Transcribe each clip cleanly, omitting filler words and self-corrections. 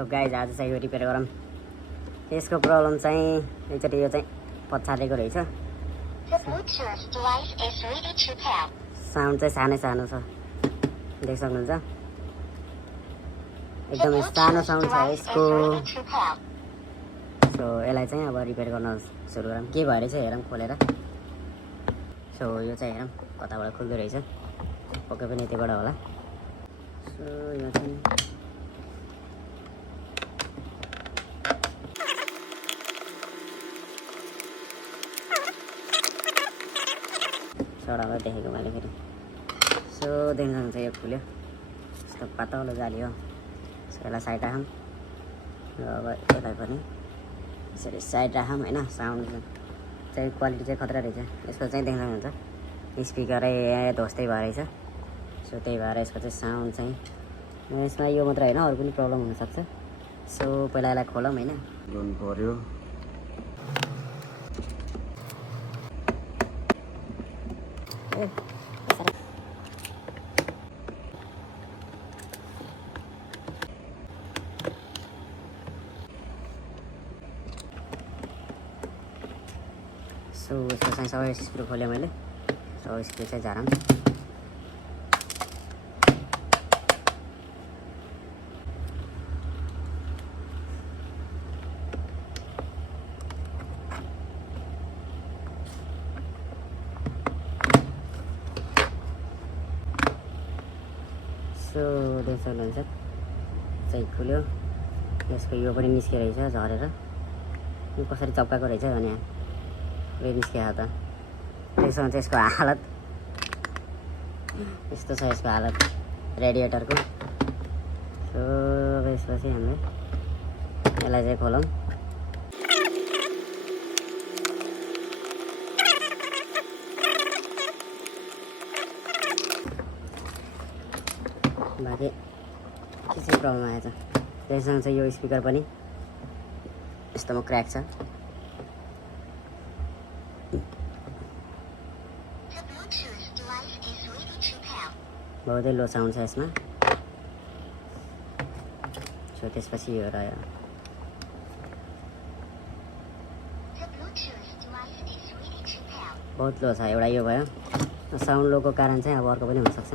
So guys आज चाहिँ यो रिपेयर गरौँ। यसको प्रब्लम चाहिँ एकचोटि यो चाहिँ पछाडेको रहेछ। साउन्ड चाहिँ सानै सानो छ, देख सक्नुहुन्छ। एकदमै सानो साउन्ड छ यसको। सो यसलाई चाहिँ अब रिपेयर गर्न सुरु गरौँ। के भएर चाहिँ हेरौँ खोलेर। सो यो चाहिँ हेरौँ कताबाट खुल्दो रहेछ। पक्कै पनि यतिबाट होला। सो यो चाहिँ सडा देखेको मैले फेरि। सो देख्न सक्नुहुन्छ यो खुल्यो, यस्तो पातलो जाली हो। सो यसलाई साइड राखौँ र अब यसलाई पनि यसरी साइड राखौँ होइन। साउन्ड चाहिँ क्वालिटी चाहिँ खतरा रहेछ यसको चाहिँ, देख्न सक्नुहुन्छ स्पिकरै ध्वस्तै भएर रहेछ। सो त्यही भएर यसको चाहिँ साउन्ड चाहिँ यसमा यो मात्र होइन अरू पनि प्रब्लम हुनसक्छ। सो पहिला यसलाई खोलौँ होइन, ल्याउनु पऱ्यो। सो यसको चाहिँ सबै स्क्रु खोलेँ मैले। सो स्क्रु चाहिँ झारौँ। सो देख्न सक्नुहुन्छ चाहिँ खुल्यो। यसको यो पनि निस्कियो रहेछ झरेर। यो कसरी चप्काएको रहेछ भने यो निस्किएको त। देख्न सक्नुहुन्छ यसको हालत यस्तो छ, यसको हालत रेडिएटरको। सो अब यसपछि हामीले यसलाई चाहिँ खोलौँ। बाँकी के चाहिँ प्रब्लम आएछ त्यससँग चाहिँ यो स्पिकर पनि यस्तोमा क्र्याक छ। बहुतै लो साउन्ड छ यसमा। सो त्यसपछि यो रह्यो। बहुत लो छ, एउटा यो भयो। साउन्ड लोको कारण चाहिँ अब अर्को पनि हुनसक्छ।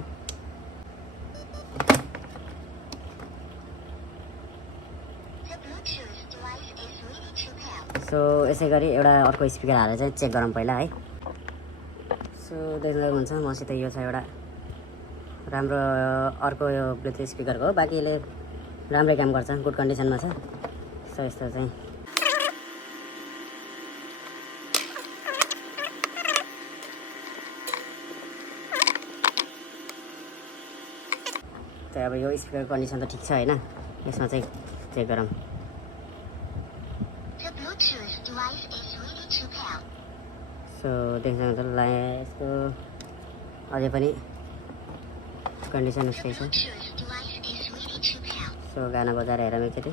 सो यसै गरी एउटा अर्को स्पिकर हालेर चाहिँ चेक गरौँ पहिला है। सो देख्न सक्नुहुन्छ मसित यो छ एउटा राम्रो अर्को यो ब्लुटुथ स्पिकरको हो। बाँकी यसले राम्रै काम गर्छ, गुड कन्डिसनमा छ। सो यस्तो चाहिँ अब यो स्पिकर कन्डिसन त ठिक छ होइन। यसमा चाहिँ चेक गरौँ। सो देख्न सक्नुहुन्छ यसको अझै पनि कन्डिसन उस्तै छ। सो गाना बजाएर हेरौँ एकचोटि।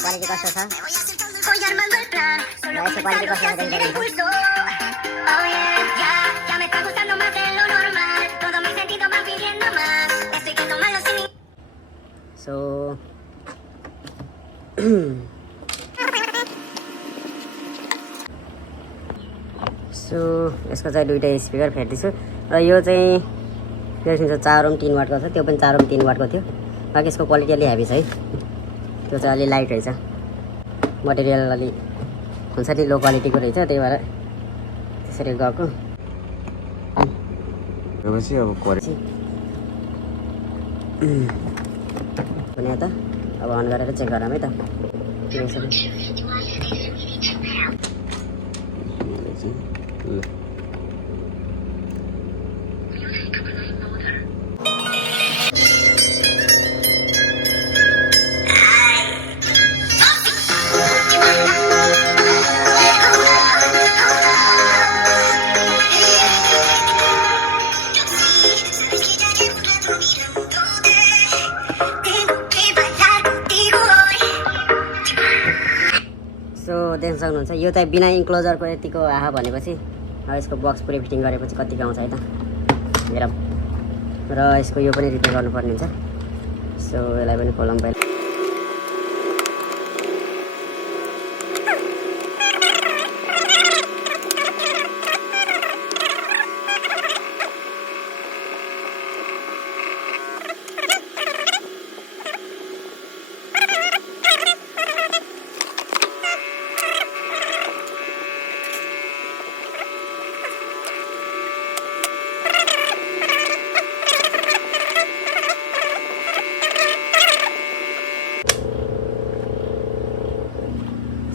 क्वालिटी कस्तो छ? यसको क्वालिटी कस्तो छ देख्न सक्नुहुन्छ। सो यसको चाहिँ दुईवटा स्पिकर फेर्दैछु र यो चाहिँ त्यो चाहिँ 4 ओम 3 वाटको छ, त्यो पनि 4 ओम 3 वाटको थियो। बाँकी यसको क्वालिटी अलि हेभी छ है, त्यो चाहिँ अलि लाइट रहेछ, मटेरियल अलि हुन्छ नि लो क्वालिटीको रहेछ, त्यही भएर त्यसरी गएको। भने त अब अन गरेर चेक गरौँ है त। सो देख्न सक्नुहुन्छ यो चाहिँ बिना इन्क्लोजरको यतिको आहा भनेपछि अब यसको बक्स पुरै फिटिङ गरेपछि कतिको आउँछ है त हेरौँ। र यसको यो पनि रिपेयर गर्नुपर्ने हुन्छ। सो यसलाई पनि खोलौँ पहिला।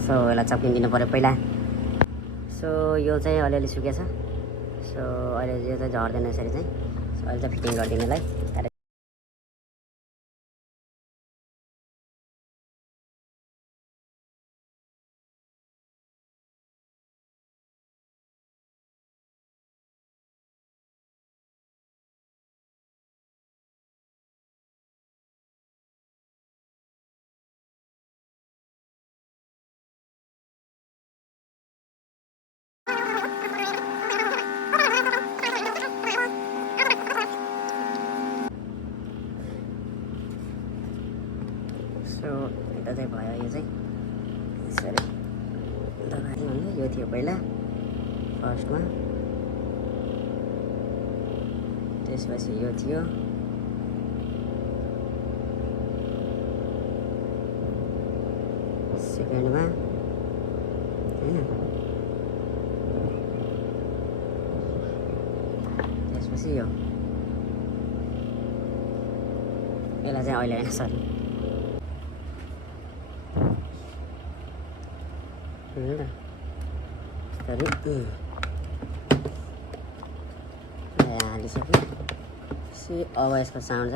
सो यसलाई चप्किदिनु पऱ्यो पहिला। सो यो चाहिँ अलिअलि सुकेछ। सो अहिले यो चाहिँ झर्दैन यसरी चाहिँ। सो अहिले चाहिँ फिटिङ गरिदिनु यसलाई। सो यता चाहिँ भयो यो चाहिँ यसरी दबाई भन्दा यो थियो पहिला फर्स्टमा, त्यसपछि यो थियो, सेकेन्डमा हैन, त्यसपछि यो यसलाई चाहिँ अहिले होइन सरी हालिसक्यो। अब यसको साउन्ड